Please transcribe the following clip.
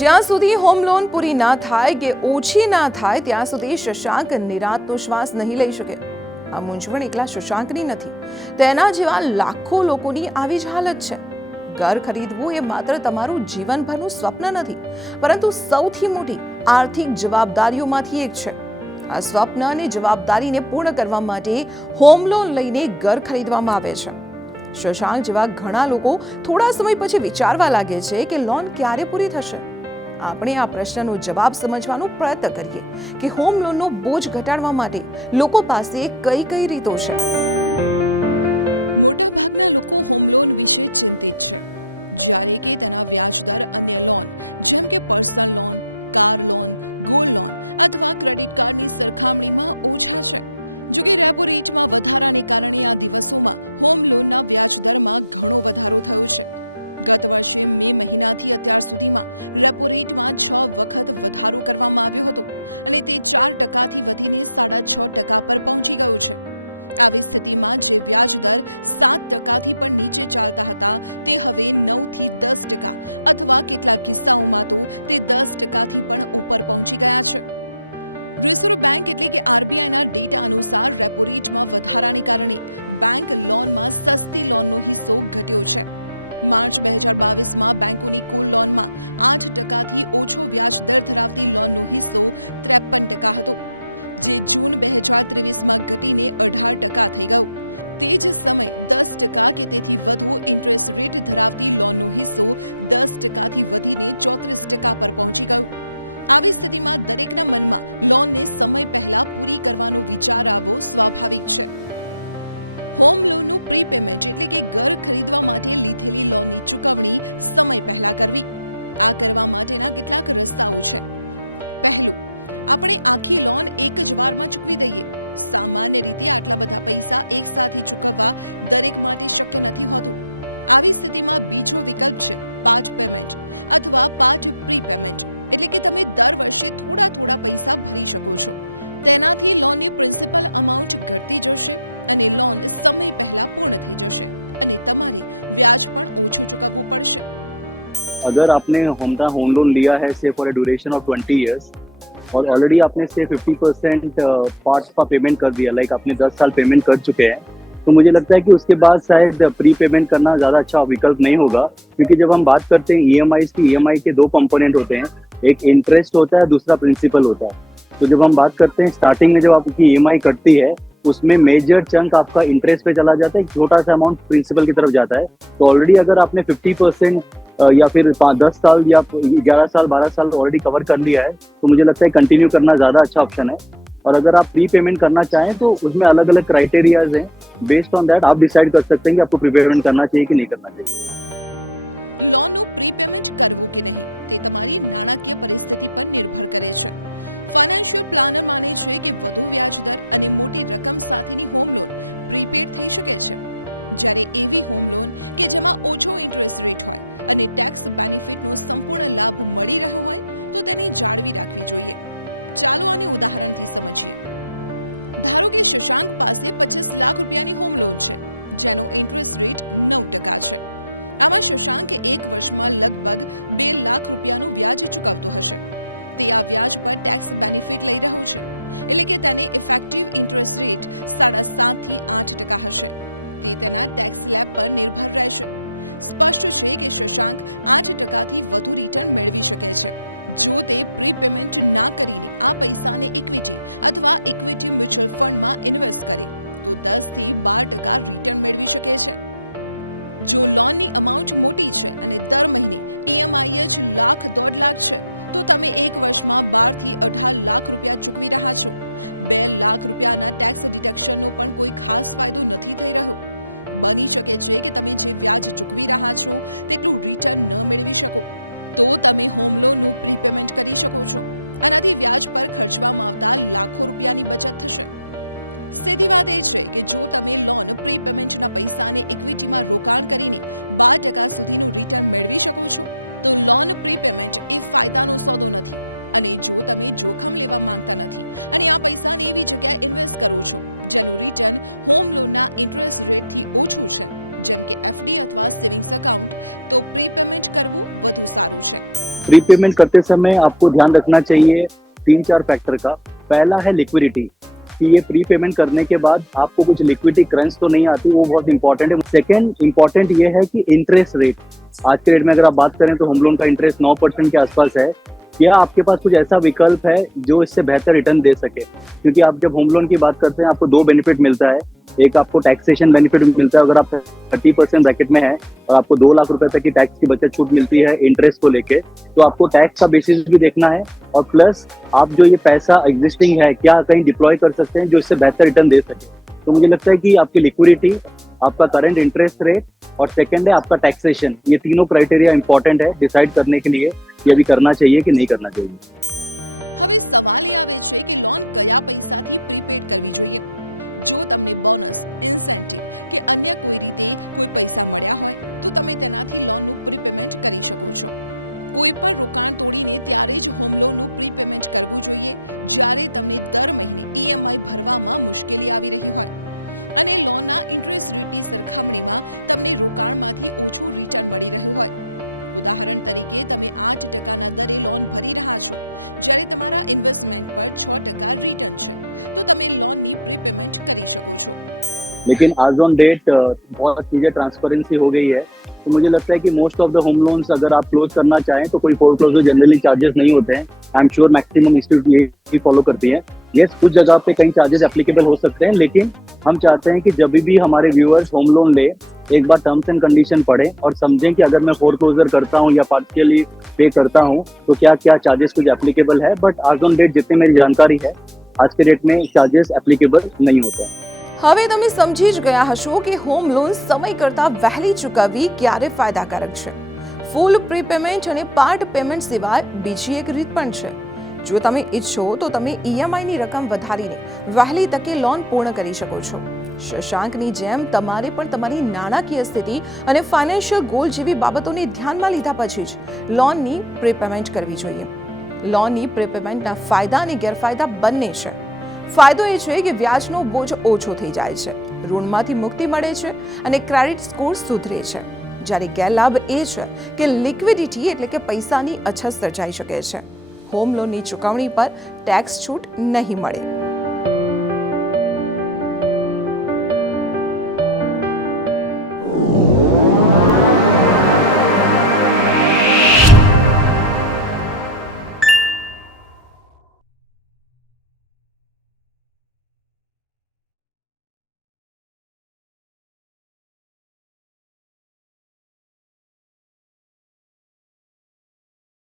જ્યાં સુધી home loan પૂરી ના થાય કે ઓછી ના થાય ત્યાં સુધી શશાંક નિરાંતનો શ્વાસ નહીં લઈ શકે. આ મૂંઝવણ એકલા શશાંકની નથી, તેના જેવા લાખો લોકોની આવી જ હાલત છે. ઘર ખરીદવું એ માત્ર તમારું જીવનભરનું સ્વપ્ન નથી, પરંતુ સૌથી મોટી આર્થિક જવાબદારીઓમાંથી એક છે. આ સ્વપ્ન અને જવાબદારીને પૂર્ણ કરવા માટે હોમ લોન લઈને ઘર ખરીદવામાં આવે છે. શશાંક જેવા ઘણા લોકો થોડા સમય પછી વિચારવા લાગે છે કે લોન ક્યારે પૂરી થશે. આપણે આ પ્રશ્નનો જવાબ સમજવાનો પ્રયત્ન કરીએ કે હોમ લોનનો બોજ ઘટાડવા માટે લોકો પાસે કઈ કઈ રીતો છે. अगर आपने होम लोन लिया है से for a duration of 20 years और ऑलरेडी आपने से 50% पार्ट का पेमेंट कर दिया, लाइक आपने 10 साल पेमेंट कर चुके हैं, तो मुझे लगता है कि उसके बाद शायद प्री पेमेंट करना ज़्यादा अच्छा विकल्प नहीं होगा. क्योंकि जब हम बात करते हैं ईएमआई के दो कंपोनेंट होते हैं, एक इंटरेस्ट होता है, दूसरा प्रिंसिपल होता है. तो जब हम बात करते हैं स्टार्टिंग में जब आपकी ईएमआई कटती है, उसमें मेजर चंक आपका इंटरेस्ट पे चला जाता है, एक छोटा सा अमाउंट प्रिंसिपल की तरफ जाता है. तो ऑलरेडी अगर आपने 50% या फिर 10 साल या 11 साल 12 साल ऑलरेडी कवर कर लिया है, तो मुझे लगता है कंटिन्यू करना ज़्यादा अच्छा ऑप्शन है. और अगर आप प्री पेमेंट करना चाहें तो उसमें अलग अलग क्राइटेरियाज हैं. बेस्ड ऑन दैट आप डिसाइड कर सकते हैं कि आपको प्री पेमेंट करना चाहिए कि नहीं करना चाहिए. प्रीपेमेंट करते समय आपको ध्यान रखना चाहिए 3-4 फैक्टर का। पहला है लिक्विडिटी, कि ये प्री पेमेंट करने के बाद आपको कुछ लिक्विडिटी क्रंच तो नहीं आती, वो बहुत इंपॉर्टेंट है। सेकंड इंपॉर्टेंट ये है कि इंटरेस्ट रेट, आज के रेट में अगर आप बात करें तो होम लोन का इंटरेस्ट 9% के आसपास है। क्या आपके पास कुछ ऐसा विकल्प है जो इससे बेहतर रिटर्न दे सके? क्योंकि आप जब होम लोन की बात करते हैं आपको 2 बेनिफिट मिलता है। एक आपको टैक्सेशन बेनिफिट मिलता है, अगर आप 30% ब्रैकेट में है और आपको 2 लाख रुपए तक की टैक्स की बचत छूट मिलती है इंटरेस्ट को लेके, तो आपको टैक्स का बेसिस भी देखना है और प्लस आप जो ये पैसा एग्जिस्टिंग है क्या कहीं डिप्लॉय कर सकते हैं जो इससे बेहतर रिटर्न दे सके। तो मुझे लगता है कि आपकी लिक्विडिटी, आपका करंट इंटरेस्ट रेट और सेकंड है आपका टैक्सेशन, ये तीनों क्राइटेरिया इंपॉर्टेंट है डिसाइड करने के लिए कि अभी करना चाहिए कि नहीं करना चाहिए। लेकिन आज ऑन डेट बहुत चीजें ट्रांसपेरेंसी हो गई है, तो मुझे लगता है कि most of the home loans अगर आप क्लोज करना चाहें तो कोई फोरक्लोजर जनरली चार्जेस नहीं होते हैं। I am sure maximum institute ये फॉलो करती है। यस, कुछ जगह पे कई चार्जेस एप्लीकेबल हो सकते हैं, लेकिन हम चाहते हैं कि जब भी हमारे व्यूअर्स होम लोन ले, एक बार टर्म्स एंड कंडीशन पढ़ें और समझें कि अगर मैं फोरक्लोजर करता हूँ या पार्शियली पे करता हूँ तो क्या क्या चार्जेस कुछ एप्लीकेबल है। बट आज ऑन डेट जितनी मेरी जानकारी है, आज के डेट में चार्जेस एप्लीकेबल नहीं होते हैं। હવે તમે સમજી જ ગયા હશો કે હોમ લોન સમય કરતાં વહેલી ચૂકવવી ક્યારે ફાયદાકારક છે। ફૂલ પ્રીપેમેન્ટ અને પાર્ટ પેમેન્ટ સિવાય બીજી એક રીત પણ છે। જો તમે ઈચ્છો તો તમે ઈએમઆઈની રકમ વધારીને વહેલી તકે લોન પૂર્ણ કરી શકો છો। શશાંકની જેમ તમારે પણ તમારી નાણાકીય સ્થિતિ અને ફાઇનાન્શિયલ ગોલ જેવી બાબતોને ધ્યાનમાં લીધા પછી જ લોનની પ્રીપેમેન્ટ કરવી જોઈએ। લોનની પ્રીપેમેન્ટના ફાયદા અને ગેરફાયદા બંને છે। फायदो ये है कि व्याजनो बोझ ओछो थई जाय छे, ऋणमांथी मुक्ति मळे छे अने क्रेडिट स्कोर सुधरे छे। ज्यारे गैरलाभ ए छे कि लिक्विडिटी एटले के पैसानी अछत सर्जाई शके छे। होम लोननी चुकवणी पर टेक्स छूट नहीं मळे।